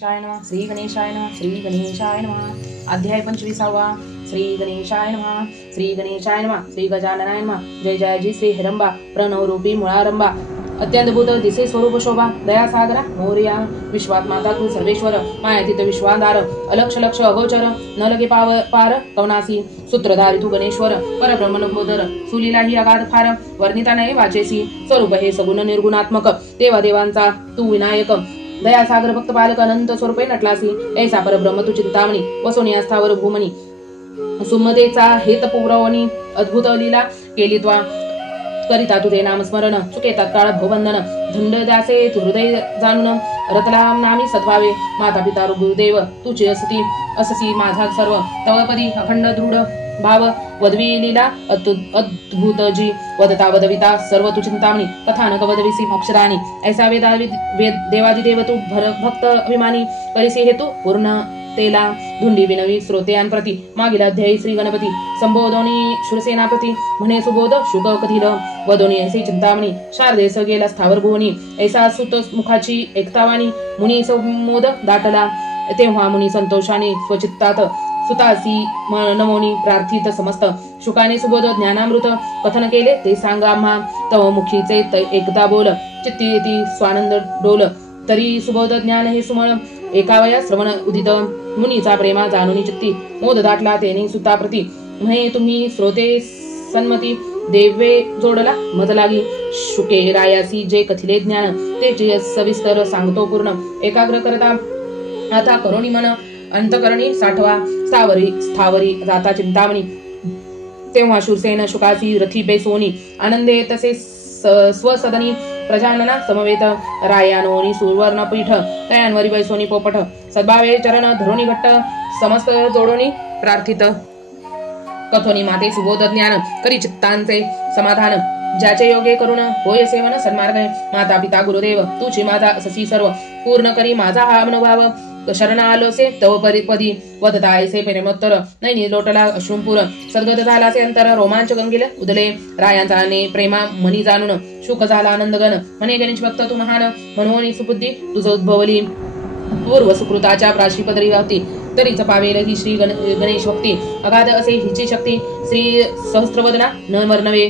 गणेशाय नमः. श्री गणेशाय नमः. श्री गणेशाय नमः. अध्याय 25. श्री गणेशाय नमः. श्री गणेशाय नमः. श्री गजाननाय नमः. जय जय जी श्री हिरंबा प्रणव रूपी मुळारंबा अत्यंत भूत दिसे स्वरूप शोभा दया सागरा मोरया विश्वात माता तू सर्वेश्वर मायातीत विश्वाधार अलक्ष लक्ष अगोचर न लगे पार कवनासी सूत्रधारी तू गणेश्वर परब्रह्मणोदर सुलीला ही अगाध फार वर्णिता नाही वाचेसी स्वरूप हे सगुण निर्गुणात्मक देवा देवांचा तू विनायक दया सागर भक्त पालक अनंत स्वरूपे नटलासी ऐसा परब्रह्म तू चिंतामणी वसोनी आस्थावर भूमनी सुमतेचा हेत पुरवणी अद्भुत लीला केली त्वा करिता तुझे नामस्मरण चुके तत्काळ भवबंधन धुंड द्यासे हृदय जाणून रतला नामी सत्वावे माता पिता गुरुदेव तुझे अससी माझा सर्व तवपदी अखंड दृढ भाव वदवी लीला अद्भुत जी वदता वदविता सर्व तु चिंतामणी कथानक वदविसी अक्षराणी ऐसा देवादिदेव तू भक्त अभिमानी परिसी हेतू पूर्ण तेला धुंडी विनवी श्रोतेयांप्रती मागील अध्यायी श्री गणपती संबोधोनी शूरसेनाप्रती म्हणे सुबोध शुक कथिल वदोनी ऐसे चिंतामणी शारदेस गेला स्थावर भुवनी ऐसा सुत मुखाची एकतावाणी मुनी संमोद दाटला तेव्हा मुनी संतोषाने स्वचित्तात सुतासी नमोनी प्रार्थित समस्त शुकाने सुबोध ज्ञानामृत कथन केले ते सांगा आम्हा तव मुखीचे एकदा बोल चित्ती येती स्वानंद डोल तरी सुबोध ज्ञान हे सुमळ एकावया श्रवण उदित मुनीचा प्रेमा जाणूनी चित्ती मोद दाटला तेने सुताप्रती म्हणे तुम्ही श्रोते सन्मती देवे जोडला मज लागी शुके रायासी जे कथिले ज्ञान ते सविस्तर सांगतो पूर्ण एकाग्र करता आता करोणी मन अंतकरणी साठवा स्थावरी जाता चिंतामणी तेव्हा शूरसेन शुकासी रथी बेसोनी आनंदे तसे स्वसदनी प्रजानना समवेत रायानोनी सुवर्ण पीठ तयांवरी बैसोनी पोपट सद्भावे चरण धरोणी घट्ट समस्त जोडोनी प्रार्थित कथोनी माते सुबोध ज्ञान करी चित्तांचे समाधान ज्याचे योगे करून होय सेवन सन्मार्ग माता पिता गुरुदेव तुझी माझा अससी सर्व पूर्ण करी माझा हा मनोभाव शरण आलोसे तव परिपदी वदता ऐसे प्रेमोत्तर नैनी लोटला अश्रुंपूर सद्गत झालासे अंतर रोमांच गंगील उदले रायांचा ने प्रेमा मनी जाणून शुक झाला आनंदगण म्हणे गणेश भक्त तू महान म्हणून सुबुद्धी तुझ उद्भवली पूर्व सुकृताच्या प्राशीपदरी होती तरीच पावेल ही श्री गणेश भक्ती अगाध असे हिची शक्ती श्री सहस्त्रवदना न वर्णवे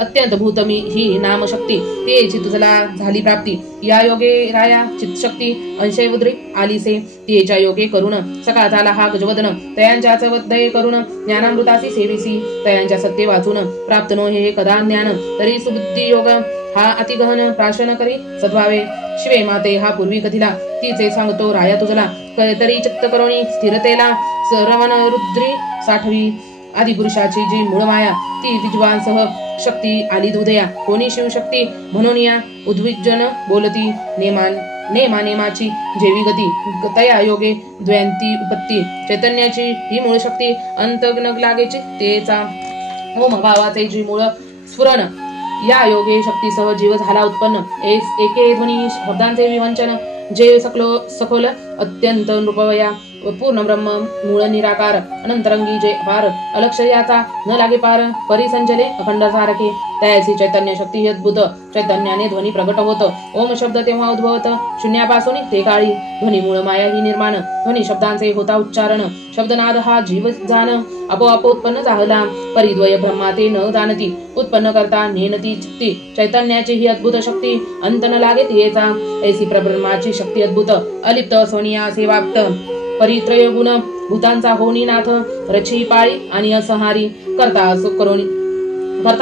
अत्यंत भूतमी ही नाम शक्ती तेची तुझला झाली प्राप्ती या योगे राया चित्शक्ती अंशय उद्री आलीसे तेच्या योगे करून सकाळ झाला हा गजवदन तयांच्याच वदय करून ज्ञानामृतासी सेविसी तयांच्या सत्य वाचून प्राप्त नो हे कदा ज्ञान तरी सुबुद्धी योग हा अतिगहन प्राशन करी सद्भावे शिवे माते हा पूर्वी कथिला तिचे सांगतो राया तुझला तरी चित्त करोणी स्थिरतेला सरवण रुद्री साठवी आदि पुरुषाची जी मूळ माया ती विद्वांसह शक्ती आली उदया कोणी शिवशक्ती म्हणून या उद्विजन बोलती नेमाची जेवी गती तया योगे द्वयांती उपत्ती चैतन्याची ही मूळ शक्ती अंतग्न लागेची तेचा ओम भावाचे जी मूळ स्फुरण या योगे शक्तीसह जीव झाला उत्पन्न एके ध्वनी शब्दांचे विवंचन जे सखोल अत्यंत नृपवया पूर्ण ब्रह्म मूळ निराकार अनंतरंगी जे अपार अलक्षयाचा न लागे पार परिसंचले अखंड सारखे त्याची चैतन्य शक्ती अद्भुत चैतन्याने ध्वनी प्रगट होत ओम शब्द तेव्हा उद्भवत शून्यापासून ते काळी ध्वनी मूळ माया ही निर्माण ध्वनी शब्दांचे होता उच्चारण शब्दनाद हा जीव जाण आपोआप उत्पन्न झाला परिद्वय ब्रह्मा ते न जाणती उत्पन्न करता नेनती चित्ती चैतन्याची ही अद्भुत शक्ती अंत न लागे तियेचा ऐसी परब्रह्माची शक्ती अद्भुत अलिप्त सोनिया सेवाप्त परित्रय गुण भूतांचा होनी नाथ रची पाळी आणि असहारी करता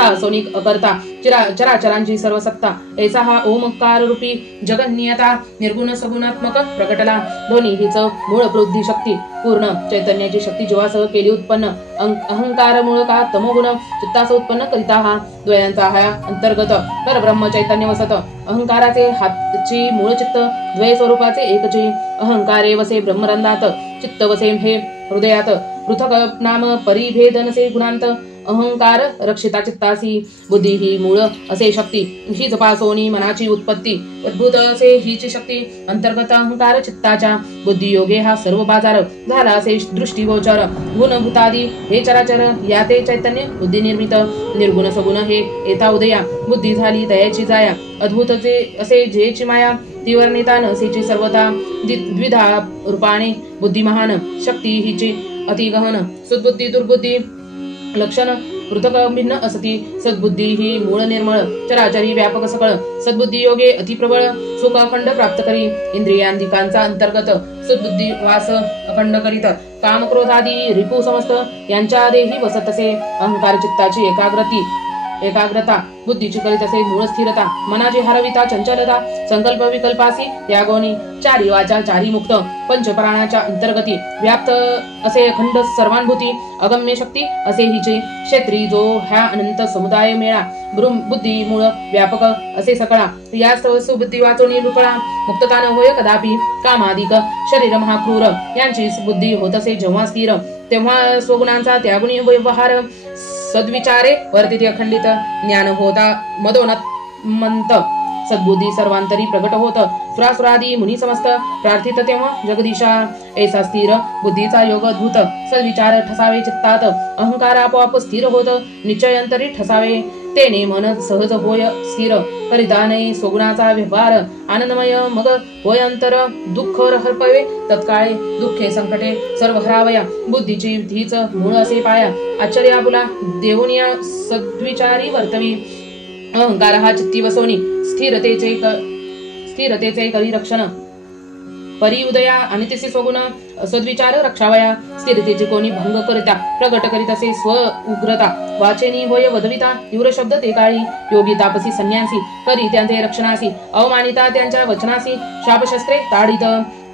असोनी अकर्ता चराचरांची सर्व सत्ता ऐसा हा ओमकार रूपी जगन्नियता निर्गुण सगुणात्मक प्रकटला दोन्ही हिच मूळ वृद्धी शक्ती पूर्ण चैतन्याची शक्ती जीवासह केली उत्पन्न अहंकार मूळ का तमोगुण चित्तासह उत्पन्न करिता हा द्वयांचा हा अंतर्गत परब्रह्म चैतन्य वसत अहंकाराचे हातची मूळ चित्त द्वय स्वरूपाचे एकची अहंकारे वसे ब्रह्मरंधात चित्त वसे हे हृदयात पृथक नाम परिभेदनसे गुणांत अहंकार रक्षिता चित्तासी बुद्धी ही मूळ असे शक्ती हीच पासोनी मनाची उत्पत्ती अद्भुत असे हीची शक्ती अंतर्गत अहंकार चित्ताच्या बुद्धी योगे हा सर्व बाजार झाला असे दृष्टीगोचर गुणभूतादी हे चराचर या ते चैतन्य बुद्धी निर्मित निर्गुण सगुण हे येता उदया बुद्धी झाली दयाची जाया अद्भुत असे जेची माया तिवर्णिता नसेची सर्वथा द्विधा रूपाने बुद्धिमहान शक्ती हिची अतिगहन सुदबुद्धी दुर्बुद्धी लक्षण पृथक भिन्न असती सद्बुद्धी ही मूळ निर्मळ चराचरी व्यापक सकळ सद्बुद्धी योगे अतिप्रबळ सुख अखंड प्राप्त करी इंद्रियांधिकांचा अंतर्गत सद्बुद्धी वास अखंड करीत काम क्रोधादी रिपू समस्त यांच्या देही वसत असे अहंकार चित्ताची एकाग्रता बुद्धीची करीत असे मूळ स्थिरता मनाची हरविता चंचलता संकल्प विकल्पासी त्यागोनी चारी वाचा चारी मुक्त पंचप्राणाच्या अंतर्गती व्याप्त असे अखंड सर्वानुभूती अगम्य शक्ती असे हिचे क्षेत्री जो ह्या अनंत समुदाय मेळा बुद्धी मूळ व्यापक असे सकळा या सुबुद्धी वाचोनी लुकळा मुक्तता न होय कदापि कामादिक शरीर महाक्रूर यांची बुद्धी होत असे जेव्हा स्थिर तेव्हा स्वगुणांचा त्यागुणी व्यवहार सद्विचारे वर्तिते अखंडित ज्ञान होता मदोन्नत सद्बुद्धी सर्वांतरी प्रकट होत सुरासुरादी मुनी समस्त प्रार्थित तेव्हा जगदीशा ऐसा स्थिर बुद्धीचा योग अद्भुत सद्विचार ठसावे चित्तात अहंकार आपोआप स्थिर होत निश्चयंतरी ठसावे तेने मन सहज होय स्थिर करिता नाही स्वगुणाचा व्यवहार आनंदमय मग होय अंतर दुःख हरपवे तत्काळे दुःखे संकटे सर्व हरावया बुद्धीची धीच मूळ असे पाया आश्चर्याबुला देऊनिया सद्विचारी वर्तवी अहंकार हा चित्ती वसवणी स्थिरतेचे करी रक्षण परिउदया आणि तिचे स्वगुण सद्विचार रक्षावया स्थिरतेचे कोणी भंग करिता प्रगट करीत असे स्व उग्रता वाचेनी होय वदविता तीव्र शब्द ते काळी योगी तापसी संन्यासी करी त्यांचे रक्षणासी अवमानिता त्यांच्या वचनासी शापशस्त्रे ताडित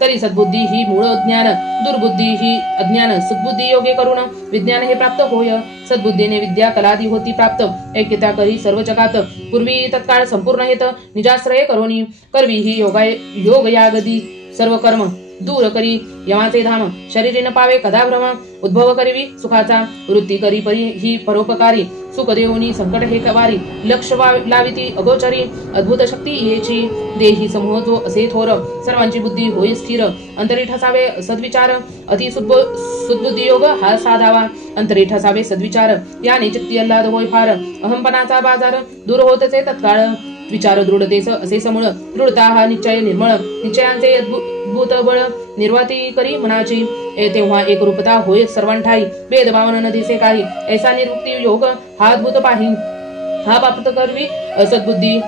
तरी सद्बुद्धी ही मूळ ज्ञान दुर्बुद्धी ही अज्ञान सद्बुद्धी योगे करून विज्ञान हे प्राप्त होय सद्बुद्धीने विद्या कलादी होती प्राप्त ऐक्यता करी सर्व जगात पूर्वी तत्काळ संपूर्ण हेत निजाश्रय करोनी करवी ही योग यागदी सर्व कर्म दूर करी यमाचे धाम शरीरी न पावे कदा भ्रम उद्भव करीवी सुखाचा वृत्ती करी परी ही परोपकारी सुख देऊनी संकट हे कवारी लक्ष लाविती अगोचरी अद्भुत शक्ती येची देही समूह जो असे थोर सर्वांची बुद्धी होय स्थिर अंतरी ठसावे सद्विचार अति सुद्बुद्धी योग हा साधावा अंतरी ठसावे सद्विचार याने चित्ती अल्लाद होय फार अहंपणाचा बाजार दूर होतचे तत्काळ विचार दृढतेस असे समूळ दृढता हा निश्चय निर्मळ निश्चयांचे अद्भुत बळ निर्वाती करी मनाची तेव्हा एक रूपता होय सर्वांठाई भेदभाव न दिसे काही ऐसा निवृत्ती योग हा अद्भुत पाही हा प्राप्त करवी सद्बुद्धी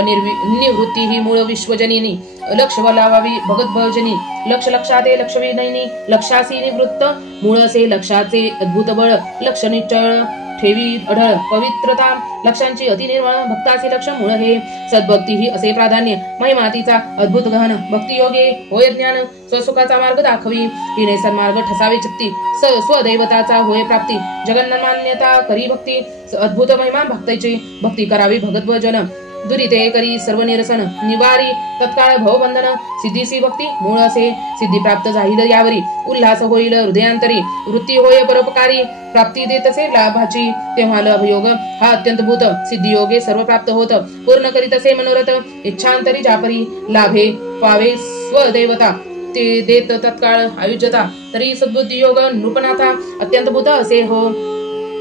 निवृत्ती ही मूळ विश्वजनिनी लक्ष लावावी भगत भजनी लक्ष लक्षाते लक्षविनयनी लक्षासी निवृत्त मूळ असे लक्षाचे अद्भुत बळ लक्ष निश्चळ ठेवी अढळ पवित्रता लक्षांची अतिनिर्मळ भक्ताचे लक्ष मूळ हे सद्भक्ती ही असे प्राधान्य महिमातीचा अद्भुत गहन भक्ती योगे होय ज्ञान स्वसुखाचा मार्ग दाखवी हिने सन्मार्ग ठसावे चित्ती स्वदैवताचा होय प्राप्ती जगन्मान्यता करी भक्ती अद्भुत महिमा भक्ताची भक्ती करावी भगत भजन दुरिते करी सर्व निरसन निवारी तत्काळ भवबंधन सिद्धीसी भक्ती मूळ असे सिद्धी प्राप्त जाईल यावरी उल्हास होईल हृदयांतरी वृत्ती होय परोपकारी प्राप्ती देतसे लाभाची तेव्हा लाभयोग हा अत्यंत भूत सिद्धी योगे सर्व प्राप्त होत पूर्ण करीत असे मनोरथ इच्छांतरी जापरी लाभे पावे स्वदेवता ते देत तत्काळ आयुष्यता तरी सद्बुद्धी योग नृपनाथा अत्यंत भूत असे हो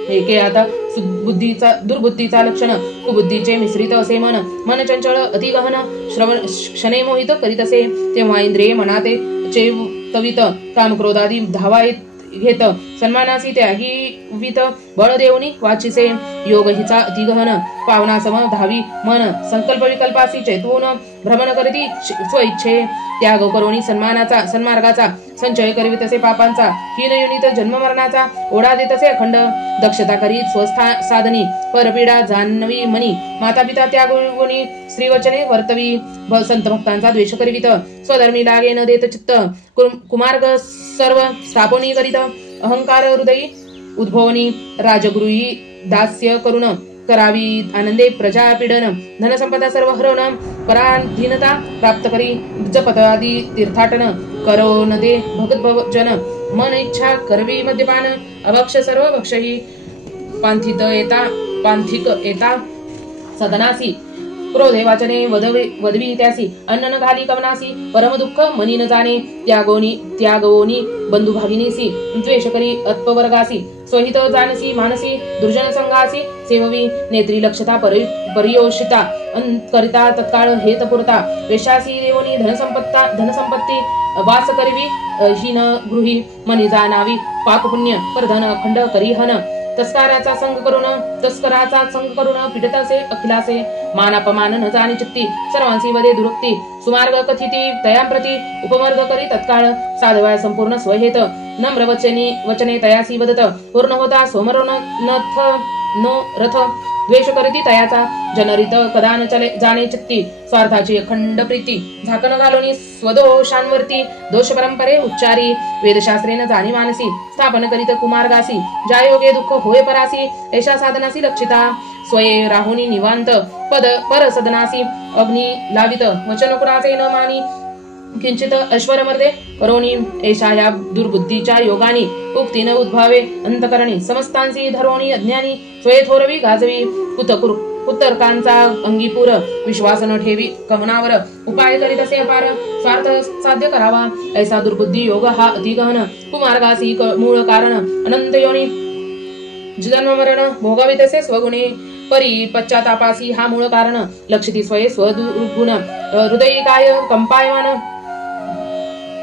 एके आता सुबुद्धीचा दुर्बुद्धीचा लक्षण कुबुद्धीचे मिश्रित असे मन चंचल अतिगहन श्रवण क्षणे मोहित करीत असे तेव्हा इंद्रिये मनाते चेतवित कामक्रोधादी धावा घेत सन्मानासी त्यागीवित बळ देऊनी वाचिसे योग हिचा अतिगहन पावनासम धावी मन संकल्प विकल्पासी चैतवून भ्रमण करीती स्वइच्छे त्याग करोनी सन्मार्गाचा संचय करीत असे पापांचा हीनयुनित जन्म मरणाचा ओढा देत असे अखंड दक्षता करीत स्वस्था साधनी परपीडा जाणवी मनी माता पिता त्यागुणी श्रीवचने वर्तवी संत भक्तांचा द्वेष करीत स्वधर्मी लागे न देत चित्त कुमार्ग सर्व स्थापनी करीत अहंकार हृदयी उद्भवनी राजगृही दास्य करुण करावी आनंदे प्रजा पीडन धनसंपदा सर्व हरवण पराधीनता प्राप्त करी जपतादी तीर्थाटन करो न दे भगत भजन मन इच्छा करवी मद्यपान अभक्ष सर्व भक्षही पांथिक येता सदनासी क्रोधे वाचने वदवी त्यासी अन्न न घाली कवनासी परम दुःख मनी न जाणे त्यागोनी बंधू भागिनीसी द्वेष करी अल्पवर्गासी स्वहित जानसी मानसी दुर्जन संघासी सेववी नेत्री लक्षता परियोषिता करिता तत्काळ हेतपुरता वेशासी देवोनी धनसंपत्ती वास करिवी हीन गृही मनी जाणावी पाप पुण्य परधन अखंड करिहन तस्कराचा संग करून पीडितासे अखिलासे मानापमान न जाणे चित्ती सर्वांसी वदे दुरुक्ती सुमार्ग कथिती तयांप्रती उपमर्ग करी तत्काळ साधवाय संपूर्ण स्वहेत नम्र वचने तयासी वदत पूर्ण होता सोमरो न रथ द्वेष करीती तयाचा जनरित कदा न चले जाणे चित्ती स्वार्थाची अखंड प्रीती झाकण घालून स्वदोषांवरती दोष परंपरे उच्चारी वेदशास्त्रे न जाणी मानसी स्थापन करीत कुमार्गासी ज्या योगे दुःख होय परासी ऐशा साधनासी लक्षिता स्वये राहुनी निवांत पर सदनासी अग्नी लावित वचन कुणाचे न मानी किंचित ऐश्वर्यमर्दे करोनी ऐशा या दुर्बुद्धीच्या योगानी उक्तीन उद्भावे अंतकरणी समस्तांसी धरोणी अज्ञानी स्वये थोरवी गाजवी कुतर्कांचा अंगीपूर विश्वास न ठेवी कमनावर उपाय करीत असे अपार स्वार्थ साध्य करावा ऐसा दुर्बुद्धी योग हा अतिगहन कुमार्गासी मूळ कारण अनंत योनी जन्म मरण भोगावे तसे स्वगुणे परी पश्चातापासी हा मूळ कारण लक्षिती स्वये स्वदुर्गुण हृदय काय कंपायमान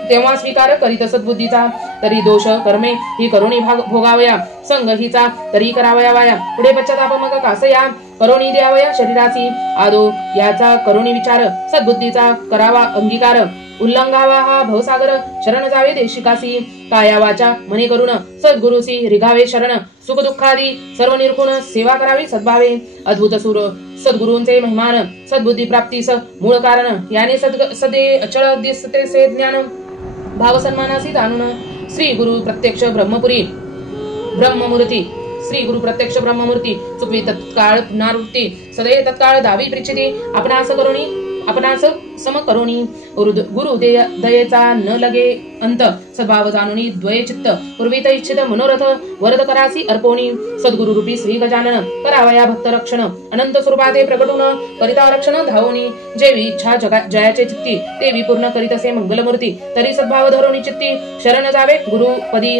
तेव्हा स्वीकार करीत सद्बुद्धीचा तरी दोष कर्मे ही करुणी भोगावया संग हिचा तरी करावया वाया पुढे पश्चाताप मग कासया करुणी द्यावया शरीराची आदो याचा करुणी विचार सद्बुद्धीचा करावा अंगीकार उल्लंघावा हा भवसागर शरण जावे देशिकासी काया वाचा मने करून सद्गुरुसी रिघावे शरण सुख दुःखादी सर्व निरखून सेवा करावी सद्भावे अद्भुत सुर सद्गुरूंचे महिमान सद्बुद्धी प्राप्तीस मूळ कारण याने सदे अचळ दिसते से ज्ञान भाव सन्मानासी जाणून श्री गुरु प्रत्यक्ष ब्रह्ममूर्ती श्री गुरु प्रत्यक्ष ब्रह्ममूर्ती चुकवी तत्काळ पुनरावृत्ती सदैव तत्काळ दावी प्रिचिती आपणास सम करोनी गुरु दयेचा न लगे अंत सद्भाव जाणुनी द्वय चित्त पूर्वीत इच्छित मनोरथ वरद करासी अर्पोणी सद्गुरु रूपी श्री गजानन करावया भक्त रक्षण अनंत स्वरूपाते प्रकटून करिता रक्षण धावोनी जेवी इच्छा जयाचे चित्ती तेवी पूर्ण करीत असे मंगलमूर्ती तरी सद्भाव धरोनी चित्ती शरण जावे गुरुपदी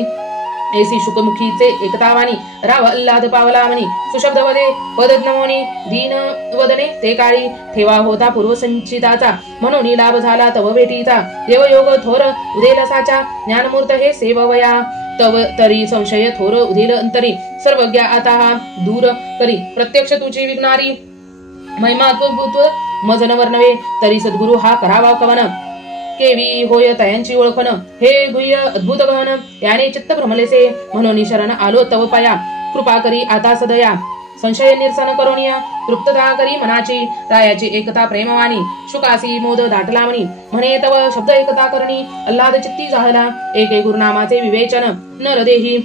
ऐसी शुकमुखीचे एकतावानी राव अल्लाद पावला मनी सुशब्द वदे पदज्ञमोनी दीन वदने ते काळी ठेवा होता पूर्वसंचिताचा म्हणून लाभ झाला तव भेटीचा देवयोग थोर उदेलसाचा ज्ञानमूर्त हे सेववया तव तरी संशय थोर उदेल अंतरी सर्वज्ञ आता हा दूर करी प्रत्यक्ष तुझी विघ्नारी महिमाद्भुत मजन वर्णवे तरी सद्गुरु हा करावा कवन केवी होय तयांची ओळखण हे गुह्य अद्भुत गहन याने चित्त भ्रमलेसे म्हणून शरण आलो तव पाया कृपा करी आता सदया संशय निरसन करोनिया तृप्तता करी मनाची रायाची एकता प्रेमवाणी शुकासी मोद दाटला मनी म्हणे तव शब्द एकता करणी अल्लाद चित्ती जाहला एके गुरुनामाचे विवेचन नर देही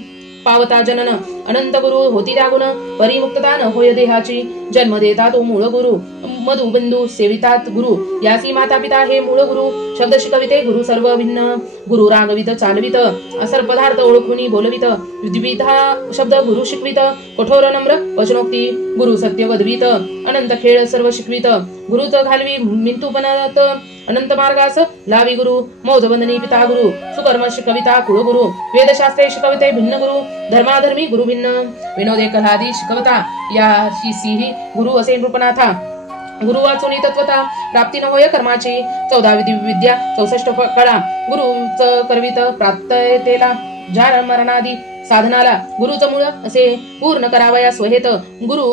पावता जनन अनंत गुरु होती त्या गुण परिमुक्तता न होय देहाची जन्म देता तो मूळ गुरु मधुबिंदू सेवितात गुरु यासी माता पिता हे मूळ गुरु शब्द शिकविते गुरु सर्व भिन्न गुरु रागवित चालवित असर पदार्थ ओळखुनी बोलवित विविधा शब्द गुरु शिकवित कठोर नम्र वचनोक्ती गुरु सत्य वदवित अनंत खेळ सर्व शिकवित गुरुच घालवी मिंतुपनात अनंत मार्गास लावी गुरु मौजबंधनी पिता गुरु सुकर्म शिकविता कुळ गुरु वेदशास्त्रे शिकविते भिन्न गुरु धर्माधर्मी गुरु भिन्न विनोदे कलादी शिकवता या शिसीही गुरु असे नृपनाथा गुरु वाचुनी तत्वता प्राप्ती न होय कर्माची 14 विद्या 64 कळा गुरुच करवित प्राप्ततेला जार मरणादी साधनाला गुरुच मूळ असे पूर्ण करावया स्वहेत गुरु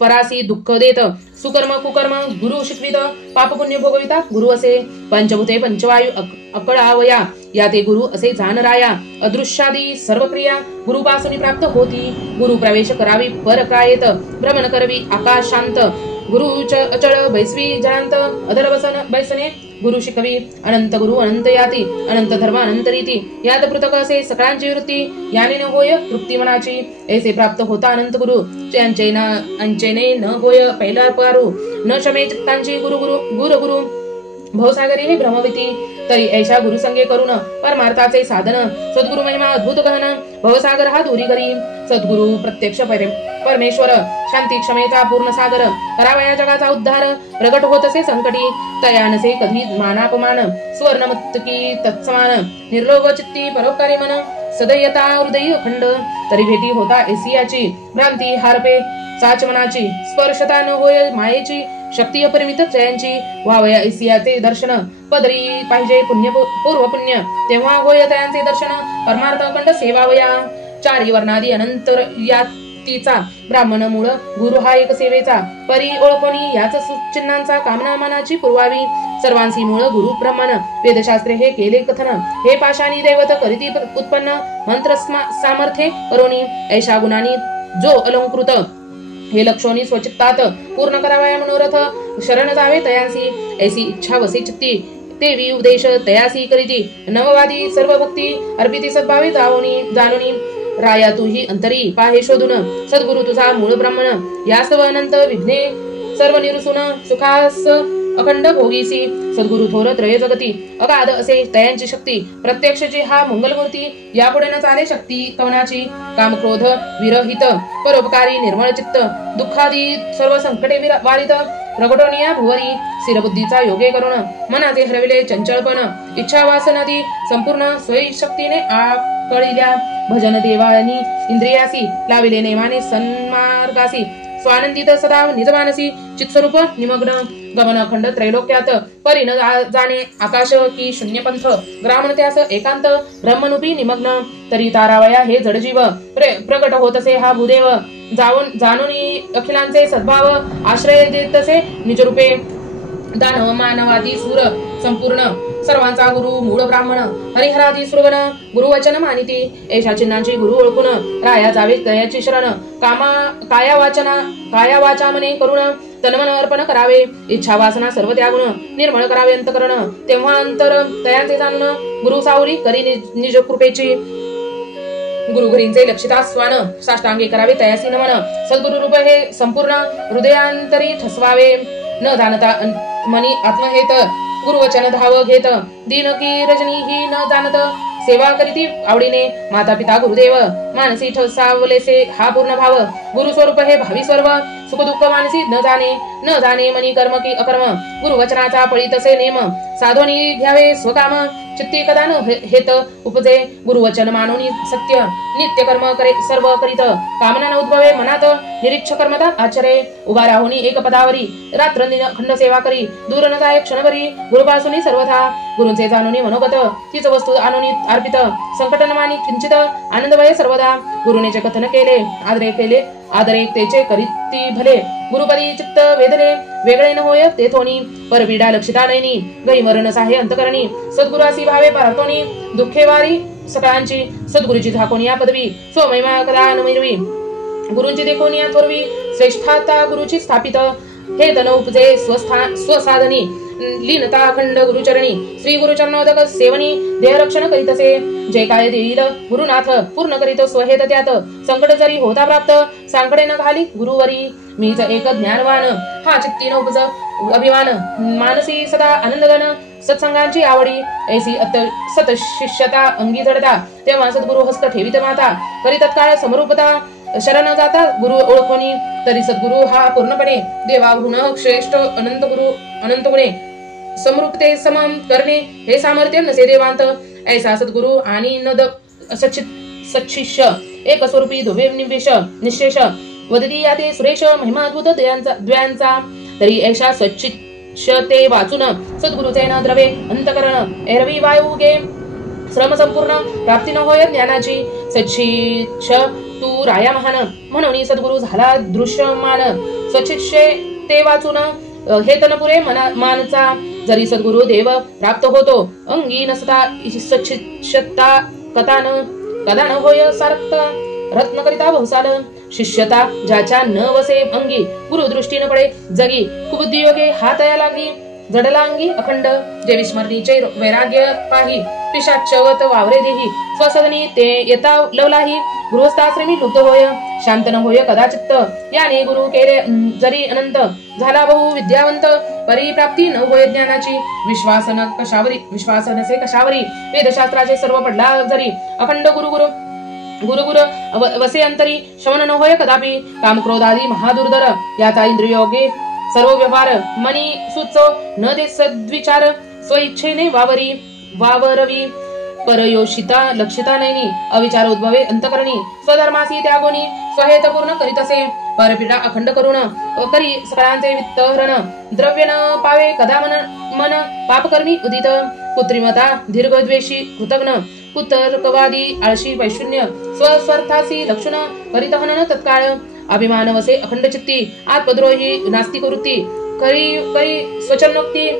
परासी दुःख देत सुकर्म कुकर्म गुरु शिकवित पाप पुण्य भोगविता गुरु असे पंचभूते पंचवायू अकळावया या ते गुरु असे जाणराया अदृश्यादी सर्व क्रिया गुरुपासून प्राप्त होती गुरु प्रवेश करावी पर कायेत भ्रमण करवी आकाशांत गुरु अचळ बैसवी जयांत अधर बैसने गुरु शिकवी अनंत गुरु अनंत याती अनंत धर्म अनंत रीती यात पृथक असे सकळांची वृत्ती याने न होय तृप्ती मनाची ऐसे प्राप्त होता अनंत गुरु अंचेने न होय पहिला पारू न क्षमे चित्तांची गुरु गुरु गुरु गुरु भवसागरी हे भ्रमविती तरी ऐशा गुरुसंगे करून परमार्थाचे साधन सद्गुरु महिमा अद्भुत गहन भवसागर हा दूरी करी सद्गुरु प्रत्यक्ष परमेश्वर शांती क्षमेचा पूर्ण सागर करावया जगाचा उद्धार प्रगट होत असे संकटी तया नसे कधी मानापमान स्वर्णमत्की तत्समान निर्लोभ चित्ती परोपकारी मन सदयता हृदयी अखंड तरी भेटी होता एसियाची भ्रांती हारपे साच मनाची स्पर्शता न होय मायेची शक्ती अपरिमित जयांची व्हावया एसियाचे दर्शन पदरी पाहिजे पुण्य पूर्व पुण्य तेव्हा होय तयांचे दर्शन परमार्थ अखंड सेवावया चारी वर्णादी अनंतर यातीचा ब्राह्मण मूळ गुरु हा एक सेवेचा परी ओळखोनी याच चिन्हांचा कामना मनाची पुरवावी सर्वांसी मूळ गुरु ब्रह्मण वेदशास्त्रे हे केले कथन हे पाशानी दैवत करीती उत्पन्न मंत्र सामर्थ्ये करोनी ऐशा गुणानी जो अलंकृत हे लक्षोनी स्वचित्तात पूर्ण करावया मनोरथ शरण जावे तयांसी ऐसी इच्छा वसे चित्ती तेवी उपदेश तयासी करीती नववादी सर्व भक्ती अर्पिती सद्भावे जाणोनी राया तुही अंतरी पाहे शोधून सद्गुरु तुझा मूळ ब्राह्मण यास्तव अनंत विघ्ने सर्व निरसून सुखास अखंड भोगीसी सद्गुरु थोर त्रय जगती अगाध असे तयांची शक्ती प्रत्यक्षची हा मंगलमूर्ती यापुढे न चाले शक्ती कवनाची कामक्रोध विरहित परोपकारी निर्मळ चित्त दुःखादी सर्व संकटे वारित प्रगटोनिया भुवरी स्थिरबुद्धीचा योगे करून मनाचे हरविले चंचलपण इच्छा वासनादी संपूर्ण स्वयं शक्तीने आकळिल्या भजन देवानी इंद्रियासी लाविले नेमाने सन्मार्गासी स्वानंदित सदा निजमानसी चित्स्वरूप निमग्न गमन अखंड त्रैलोक्यात परी न जाणे आकाश की शून्य पंथ ग्रामण त्यास एकांत ब्रह्मनुपी निमग्न तरी तारावया हे जडजीव प्रकट होत असे हा भूदेव जाणून अखिलांचे सद्भाव आश्रय देत असे निजरूपे दानव मानवादी सूर संपूर्ण सर्वांचा गुरु मूळ ब्राह्मण हरिहरादी सुरगण गुरुवचन मानिती ऐशा चिन्हांची गुरु ओळखून राया जावे तयाची शरण काया वाचा मने करुण तनमन अर्पण करावे इच्छा वासना सर्व त्यागुण निर्मळ करावे अंतकरण तेव्हा अंतर तयांचे जाणून गुरु सावरी करी निज कृपेची गुरुघरींचे लक्षिता स्वान साष्टांगी करावे तयासी नमन सद्गुरु रूप हे संपूर्ण हृदयांतरी ठसवावे न जाणता मनी आत्महेत गुरुवचन धाव घेत दीन की रजनी ही न जाणत सेवा करीती आवडीने माता पिता गुरुदेव मानसी ठसावलेसे हा पूर्ण भाव गुरु स्वरूप हे भावी सर्व सुख दुःख मानसी न जाणे मनी कर्म की अकर्म गुरुवचनाचा पळी तसे नेम साधोनी घ्यावे स्वकाम चित्ती कदा न हेत उपजे गुरुवचन मानोनी सत्य नित्य कर्म करे सर्व करीत कामना न उद्भवे मनात निरीक्ष कर्मता आचरे उभा राहुनी एक पदावरी रात्र दिन अखंड सेवा करी दूर न जाय क्षणभरी गुरुपासूनी सर्वथा गुरुंचे जाणूनी मनोगत तीच वस्तू आणूनी अर्पित संकट न मानी किंचित आनंदमय सर्वदा गुरुनेचे कथन केले आदरे तेचे करीती भले गुरुपदी चित्त वेदने वेगळे न होय ते थोनी परविडा लक्षिता नैनी गई मरण साहे अंतकरणी सद्गुरासी भावे पारतोनी दुःखे वारी सकाळांची सद्गुरूची झाकोनी या पदवी स्वमहिमा कदा न मिरवी गुरुंची देखोनी या थोरवी श्रेष्ठता गुरुची स्थापित हे धन उपजे स्वसाधनी लीनता अखंड गुरुचरणी श्री गुरुचरणोदक सेवनी देहरक्षण करीत असे जे काय देईल गुरुनाथ पूर्ण करीत स्वहेत त्यात संकट जरी होता प्राप्त सांकडे न घाली गुरुवरी मीच एक ज्ञानवान हा चित्ती न उपज अभिमान मानसी सदा आनंदगण सत्संगांची आवडी ऐसी सत शिष्यता अंगी जडता तेव्हा सद्गुरु हस्त ठेवित माता करी तत्काळ समरूपता शरण जाता गुरु ओळखोनी तरी सद्गुरु हा पूर्णपणे देवाहून श्रेष्ठ अनंत गुणे समरूपते समम करणे हे सामर्थ्य नसे देवांत ऐसा सद्गुरु आणि नद सच्छिष्य एक स्वरूपी दुवे निशेष वदती याते सुरेश महिमा अद्भुत द्वयांचा तरी ऐशा सच्छिष्य ते वाचून सद्गुरुचे न द्रवे अंतकरण एरवी वायू गे श्रम संपूर्ण प्राप्ती न होय ज्ञानाची सच्छिष्य तू राया महान म्हणून सद्गुरु झाला दृश्यमान स्वच्छिष्य ते वाचून हे तनपुरे मानचा जरी सद्गुरु देव प्राप्त होतो अंगी नसता सच्छिष्यता कदा न होय सारक्त रत्न करिता बहुसाल शिष्यता ज्याच्या न वसे अंगी गुरु दृष्टी न पडे जगी कुबुद्धी योगे हातया लागली जडलांगी अखंड जे विस्मरणीचे वैराग्य पाही पिशाचवत वावरे देही स्वसदनी ते येता लवलाही गृहस्थाश्रमी लुप्त होय शांत न होय कदाचित याने गुरु केले जरी अनंत झाला बहु विद्यावंत परिप्राप्ती न होय ज्ञानाची विश्वास नसे कशावरी वेदशास्त्राचे सर्व पडला जरी अखंड गुरु गुरुगुर वसे अंतरी शमन न होय कदापि काम क्रोधादी महादुर्धर याचा इंद्रियोगे सर्व व्यवहार मनी सुचो न दे सद्विचार स्वइच्छेने वावरवी परयोषिता लक्षिता नैनी अविचार उद्भवे अंतकरणी स्वधर्मासी त्यागोनी स्वहेत पूर्ण करीत असे परपीडा अखंड करून करी सकळांचे वित्तहरण द्रव्य न पावे कदा मन पापकर्मी उदित कुत्रिमता दीर्घद्वेषी कृतघ्न कुतर्कवादी आळशी वैशून्य स्वस्वार्थासी लक्षण करीत हनन तत्काळ अभिमान वसे अखंड चित्ती आत्मद्रोही नास्तिक वृत्ती करी स्वचनोक्ती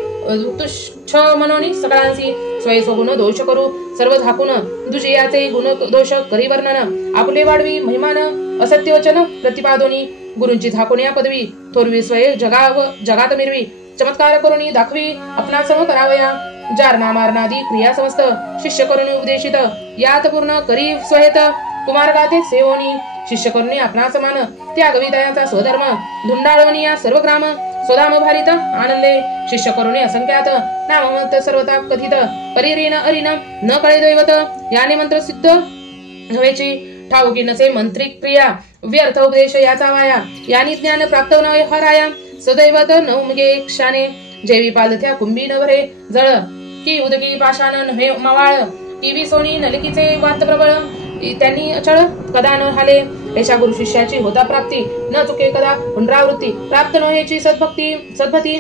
तुच्छ मनोनी सकळांसी स्वय स्वगुण दोष करू सर्व झाकून दुजयाचे गुण दोष करी वर्णन आपले वाढवी महिमान असत्य वचन प्रतिपादोनी गुरूंची झाकुण्या पदवी थोरवी स्वय जगात मिरवी चमत्कार करून दाखवी आपणा सम करावया जारणा मारणादी क्रिया समस्त शिष्य करून उपदेशित यात पूर्ण करी स्वहेत कुमार गाते सेवोनी शिष्य करून आपणा समान त्यागवी दयाचा स्वधर्म धुंडाळवणी या सर्व ग्राम स्वधाम भारित आनंदे शिष्य करून असंख्यात नामवंत सर्वता कथित परिरीन अरिन न कळे दैवत याने मंत्र सिद्ध हवेची ठाऊकी नसे मंत्री क्रिया व्यर्थ उपदेश याचा वाया यानी ज्ञान प्राप्त न हराया सदैवत नवमगे क्षाने जेवी पालथ्या कुंभी न भरे जळ की उदकी पाषाण नव्हे मावाळ की सोनी नलिकीचे वात प्रबळ त्यांनी अचळ कदा न हाले ऐशा गुरु शिष्याची होता प्राप्ती न चुके कदा पुनरावृत्ती प्राप्त नव्हेची सद्भती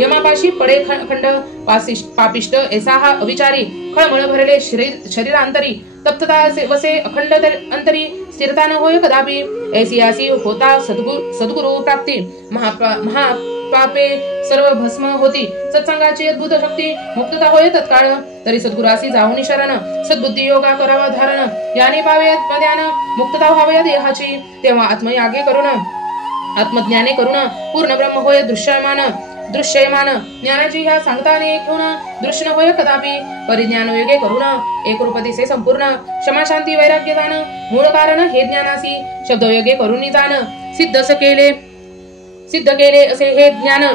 यमापाशी पडे खंड पापिष्ट ऐसा हा अविचारी खळमळ भरले शरीरांतरी तप्तता वसे अखंड अंतरी स्थिरता न होय कदापि ऐसी होता सद्गुरु प्राप्ती महापापे सर्व भस्म होती सत्संगाची अद्भुत शक्ती मुक्तता होय तत्काळ तरी सद्गुरासी जाऊन शरण सद्बुद्धी योगा करावा धारण याने पावे आत्मज्ञान मुक्तता व्हावया देहाची तेव्हा आत्मयागे करून आत्मज्ञाने करून पूर्ण ब्रह्म होय दृश्यमान ज्ञानाची ह्या सांगताने घेऊन दृश्य होय कदापि परिज्ञान योगे करून एक रूपती से संपूर्ण क्षमा शांती वैराग्य दान मूळ कारण हे ज्ञानासी शब्द योगे करून जाण सिद्ध केले असे हे ज्ञान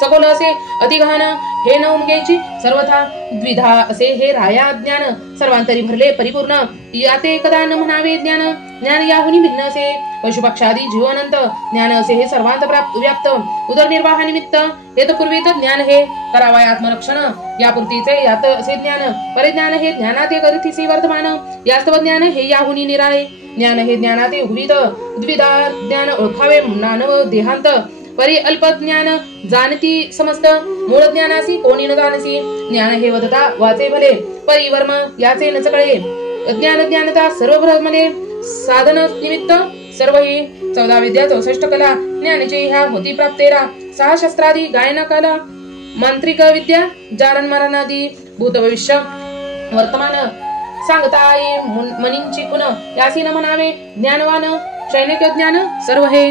सखोल असे अतिगहन हे न उमगेची सर्वथा द्विधा असे हे राया ज्ञान सर्वांतरी भरले परिपूर्ण याते कदा न म्हणावे ज्ञान याहुनी भिन्न असे पशुपक्षादी जीवनंत ज्ञान असे हे सर्वांत व्याप्त उदरनिर्वाहानिमित्त हे तर पूर्वीत ज्ञान हे करावाय आत्मरक्षण यापूर्तीचे यात असे ज्ञान परिज्ञान हे ज्ञानाते करीतीसी वर्तमान यास्तव ज्ञान हे याहुनी निराळे ज्ञान हे ज्ञानाते उविध द्विधा ज्ञान ओळखावे नानव देहांत परी अल्प ज्ञान जाणती समस्त मूळ ज्ञानासी कोणी न जाणसी ज्ञान हे वदता वाचे भले परिवर्म याचे न कळे ज्ञानता सर्व भ्रमणे साधन निमित्त सर्व ही 14 विद्या 64 कला ज्ञानाची ह्या होती प्राप्तेरा 6 शस्त्रादी गायन कला मांत्रिक विद्या जारण मरणादी भूत भविष्य वर्तमान सांगता मनींची गुण यासी न म्हणावे ज्ञानवान सैनिक ज्ञान सर्व हे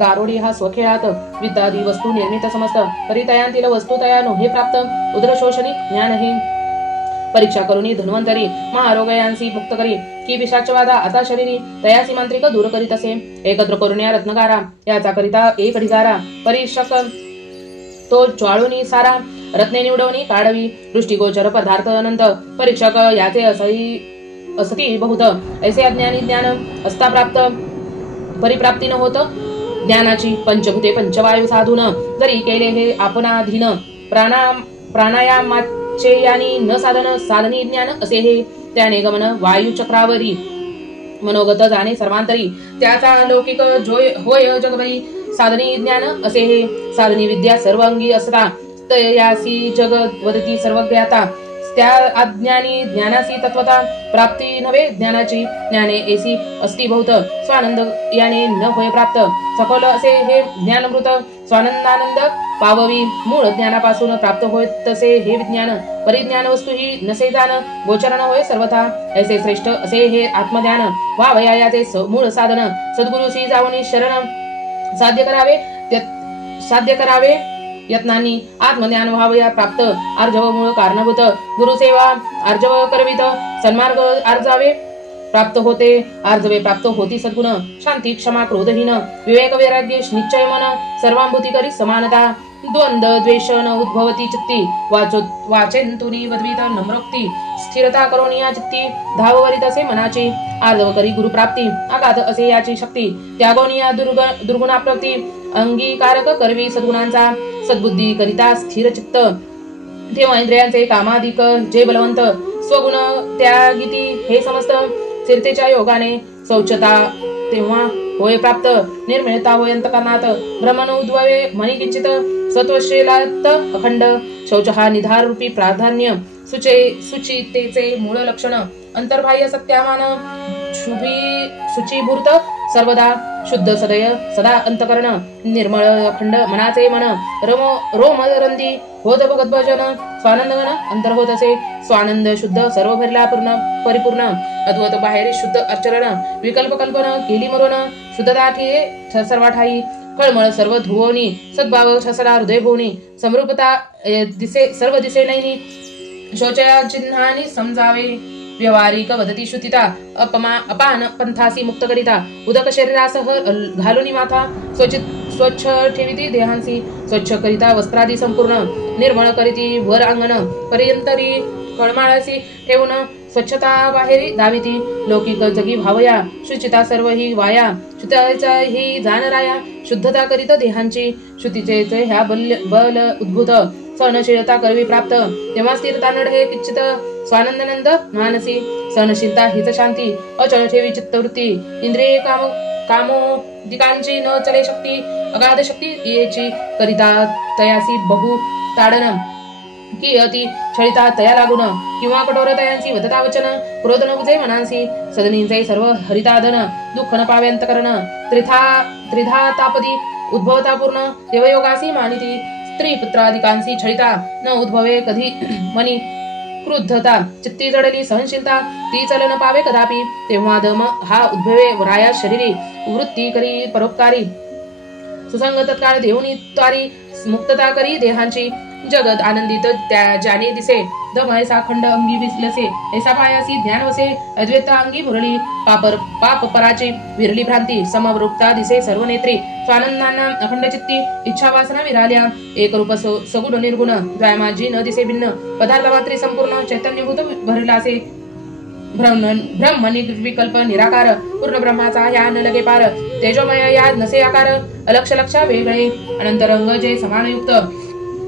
गारोडी हा स्वखेळात विद्यादी वस्तू निर्मित समस्त तरी तयांतील वस्तू तया नोहे प्राप्त उदरशोषणी ज्ञान हे परीक्षा करूनी धन्वंतरी महारोगयांसी मुक्त करी की पिशाचवादा आता शरीरी तयासी मांत्रिक दूर करीत असे एकत्र करून या रत्नगारा याचा करिता एक ढिगारा परीक्षक तो ज्वाळूनी सारा रत्ने निवडवणी काढवी दृष्टिगोचर पदार्थ अनंत परीक्षक याचे असती बहुत ऐसे अज्ञानी ज्ञान असता प्राप्त परिप्राप्ती न होत ज्ञानाची पंचभूते पंचवायू साधून जरी केले हे आपणाधीन प्राणायामाचे यानी न साधनी ज्ञान असे हे त्याने गमन वायू चक्रावरी मनोगत जाणे सर्वांतरी त्याचा लौकिक होय जगभरी साधनी ज्ञान असे हे साधनी विद्या सर्वांगी असता तयासी जगत वदती सर्वज्ञाता त्या अज्ञानी ज्ञानासी तत्वता प्राप्ती नव्हे ज्ञानाची ज्ञाने एसी अस्ति बहुत स्वानंद याने न होय प्राप्त सखोल असे हे ज्ञानमृत स्वानंदानंद पाववी मूळ ज्ञानापासून प्राप्त होय तसे हे विज्ञान परिज्ञान वस्तू ही नसे जाण गोचर न होय सर्वथा ऐसे श्रेष्ठ असे हे आत्मज्ञान व्हावया याचे मूळ साधन सद्गुरुशी जाऊन शरण साध्य करावे यत्नांनी आत्मज्ञान व्हावया प्राप्त आर्जव मूळ कारणभूत गुरुसेवा आर्जव करवित सन्मार्ग आर्जावे प्राप्त होते आर्जवे प्राप्त होती सद्गुण शांती क्षमा क्रोधहीन विवेक वैराग्य निश्चय मन सर्वांभूती करी समानता द्वंद्व द्वेष न उद्भवती चित्ती वाचेंतुनी वद्वीत नम्रोक्ती स्थिरता करोनी या चित्ती धाववरी तसे मनाची आर्दव करी गुरुप्राप्ती आघात असे याची शक्ती त्यागोनी या दुर्गुणाप्राप्ती अंगीकारक करवी सद्गुणांचा सद्बुद्धी करिता स्थिर चित्त तेव्हा इंद्रियांचे कामाधिक जे बलवंत स्वगुण त्यागिती हे समस्त स्थिरतेच्या योगाने शौचता तेव्हा होय प्राप्त निर्मळता होय अंतकरणात भ्रमण उद्भवे मनी किंचित सत्वशीलात अखंड शौच हा निधार रूपी प्राधान्य सुचितेचे मूळ लक्षण अंतर्बाह्य सत्यामान शुचीभूत सर्वदा शुद्ध सदय सदा अंतकरण निर्मळ अखंड मनाचे मन रोमरंदी होत भगतभजन स्वानंदगण अंतर होत असे स्वानंद शुद्ध सर्व भरला पूर्ण परिपूर्ण अद्वैत बाहेर शुद्ध आचरण विकल्प कल्पन केली मरण शुद्धता ठिये सर्वाठाई कळमळ सर्व धुवोनी सद्भाव ठसला हृदय भोवनी समरूपता दिसे सर्व दिसे नैनी शौचया चिन्हानी समजावे व्यवहारिक वदती श्रुतिता अपान पंथासी मुक्त करिता उदक शरीरासह घालुनी माथा स्वच्छ ठेविती देहांसी स्वच्छ करिता वस्त्रादी संपूर्ण निर्मळ करीती वर अंगण पर्यंतरी कळमाळासी ठेवून स्वच्छता बाहेरी दाविती लौकिक जगी भावया शुचिता सर्व ही वाया शुद्धाचा ही जानराया शुद्धता करीत देहांची श्रुतीचे ह्या बल उद्भूत सहनशीलता करवी प्राप्त तेव्हा स्थिरता नढे किंचित स्वानंदनंद मानसी सहनशीलता हित शांती अचळ ठेवी चित्तवृत्ती इंद्रिय कामोदिकांची न चले शक्ती अगाध शक्ती येची करिता तयासी बहु ताडन की अति छळिता तया लागून किंवा कठोर तयांची वदता वचन क्रोध न बुजे मनांसी सदनींचे सर्व हरितादन दुःख न पावे अंतकरण त्रिधा तापदी उद्भवता पूर्ण देवयोगासी मानिती स्त्री पुत्रादिकांची छळिता न उद्भवे कधी मनी क्रुद्धता चित्ती जडली सहनशीलता ती चल न पावे कदापि तेव्हा दम हा उद्भवे राया शरीरी वृत्ती करी परोपकारी सुसंग तत्काळ देऊनी तारी मुक्तता करी देहांची जगत आनंदित त्या ज्याने दिसे दम ऐसा खंड अंगी विसलसे ऐसा पायासी ज्ञान वसे अद्वैता अंगी मुरली पाप पराची विरली भ्रांती समवृत्ता दिसे सर्व नेत्री स्वानंदांना अखंड चित्ती इच्छा वासना विराल्या एक रूप सगुण निर्गुण द्वैमाजी न दिसे भिन्न पदार्थ मात्री संपूर्ण चैतन्यभूत भरला असे ब्रह्म निर्विकल्प निराकार पूर्ण ब्रह्माचा या न लगे पार तेजोमय या नसे आकार अलक्ष लक्षा वेगळे अनंतरंग जे समानयुक्त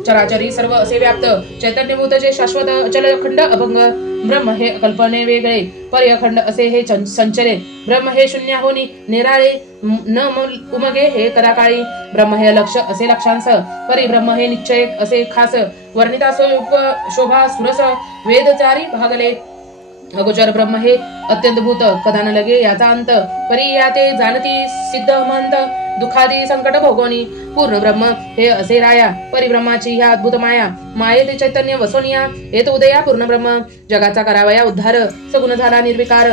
चराचरी सर्व असे व्याप्त चैतन्यभूत जे शाश्वत अचल अखंड अभंग ब्रह्म हे कल्पने वेगळे पर्यखंड असे हे संचले ब्रह्म हे शून्य होनी निराळे न उमगे हे कदाकाळी ब्रह्म हे लक्ष असे लक्षांस परिब्रह्म हे निश्चय असे खास वर्णिता शोभा सुरस वेदचारी भागले अगोचर ब्रह्म हे अत्यंत भूत कदा न लगे याचा अंत परी या ते जाणती सिद्ध महंत दुखादी संकट भोगोनी पूर्ण ब्रह्म हे असे राया परिब्रह्माची ह्या अद्भुत माया मायेते चैतन्य वसोनिया हेत उदया पूर्ण ब्रह्म जगाचा करावया उद्धार सगुण झाला निर्विकार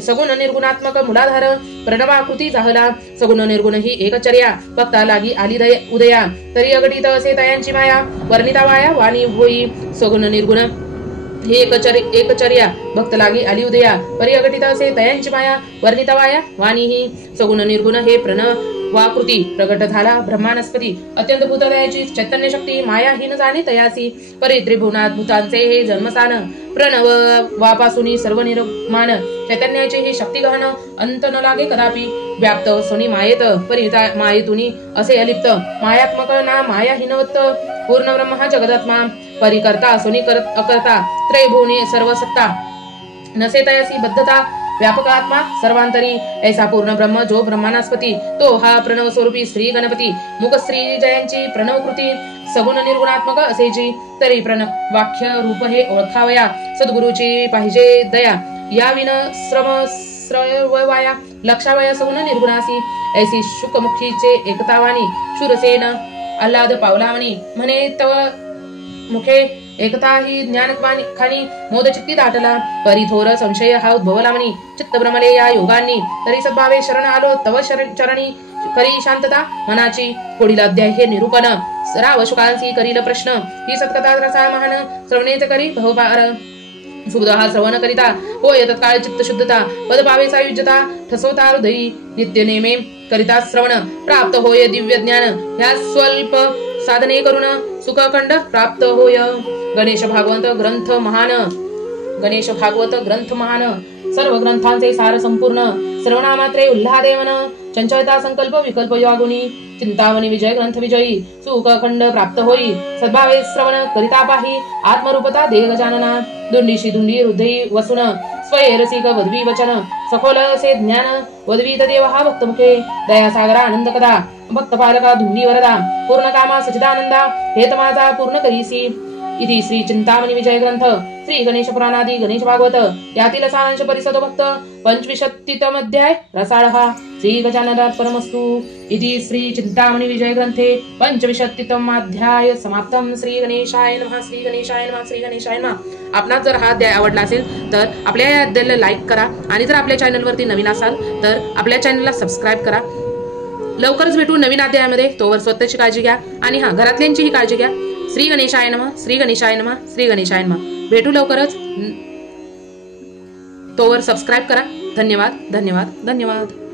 सगुण निर्गुणात्मक मुलाधार प्रणवाकृती जाहला सगुण निर्गुण ही एकचर्या भक्ता लागी आली उदया तरी अगणित असे तयांची माया वर्णिता वाया वाणी होई सगुण निर्गुण हे एकचर्या भक्त लागी आली उदया परी अगणित असे तयांची माया वर्णिता वाया वाणी ही सगुण निर्गुण हे वाकृती प्रगट झाला ब्रह्मानस्पती अत्यंत भूतदयाची चैतन्य शक्ती माया हीन जाणे तयासी परी त्रिभुवनात भूतांचे हे जन्मस्थान प्रणव वापासुनी सर्व निर्माण चैतन्याची ही शक्ती गहन अंत न लागे कदापि व्याप्त सोनी मायेत परी मायेतुनी असे अलिप्त मायात्मक ना माया हीनवत पूर्ण ब्रह्म हा जगदात्मा परिकर्ता सोनी अकर्ता त्रैभुवनी सर्व सत्ता नसे तयासी बद्धता व्यापक आत्मा सर्वांतरी ऐसा पूर्ण ब्रह्म जो ब्रह्मानास्पती तो हा प्रणव स्वरूपी श्री गणपती मुख श्री जयांची प्रणवकृती सगुण निर्गुणात्मक असेची तरी प्रणव वाक्य रूप हे ओळखावया सद्गुरूची पाहिजे दया या विन श्रववाया लक्षावया सगुण निर्गुणासी ऐसी शुकमुखीचे एकतावानी शूरसेन आल्हाद पावलावणी म्हणे तव मुखे एकता ही ज्ञान खानी मोदचित्ती दाटला परिथोर संशय हा उद्भवला म्हणी चित्त भ्रमले या योगांनी तरी सद्भावे शरण आलो तव चरणी करी शांतता मनाची पुढील अध्याय हे निरूपण राव शुकांसी करील प्रश्न ही सत्कथा रसा महान श्रवणेच करी बहुपार सुबुध हा श्रवण करिता होय तत्काळ चित्त शुद्धता पद पावे सायुज्यता ठसवता हृदयी नित्य नेमे करिता श्रवण प्राप्त होय दिव्य ज्ञान ह्या स्वल्प साधने करून सुखखंड प्राप्त होय। गणेश भागवत ग्रंथ महान, गणेश भागवत ग्रंथ महान, सर्व ग्रंथांचे सार संपूर्ण, श्रवणामात्रे उल्हादेवन, चंचलता संकल्प विकल्प यागुनी, चिंतामणी विजय ग्रंथ विजयी, सुखखंड प्राप्त होई। सद्भावे श्रवण करिता पाही, आत्मरूपता देह गजानना, दुंडीशी दुंडी हृदयी वसुन, स्वये रसिक वद्वी वचन, सखोल असे ज्ञान, वद्वीत देव हा भक्तमुखे, दयासागरा आनंद कदा, भक्त पालका धुंडी वरदा, पूर्ण कामा सचिदानंदा, हेत माझा पूर्ण करीसी। इति श्री चिंतामणी विजय ग्रंथ श्री गणेश पुराणादि गणेश भागवत यातील सारांश परिषद भक्त 25तम अध्याय रसाळहा श्री गजाननार्पणमस्तु। इति श्री चिंतामणी विजय ग्रंथे 25तम अध्याय समाप्तम। श्री गणेशाय नमः, श्री गणेशाय नमः, श्री गणेशाय नमः। आपणास जर हा अध्याय आवडला असेल तर आपल्या या अध्यायाला लाईक करा आणि जर आपल्या चॅनलवरती नवीन असाल तर आपल्या चॅनलला सबस्क्राईब करा। लवकरच भेटू नवीन अध्यायामध्ये, तोवर स्वतःची काळजी घ्या आणि घरातल्यांचीही काळजी घ्या। श्री गणेशाय नमः, श्री गणेशाय नमः, श्री गणेशाय नमः। भेटू लवकरच, तोवर सबस्क्राईब करा। धन्यवाद धन्यवाद धन्यवाद।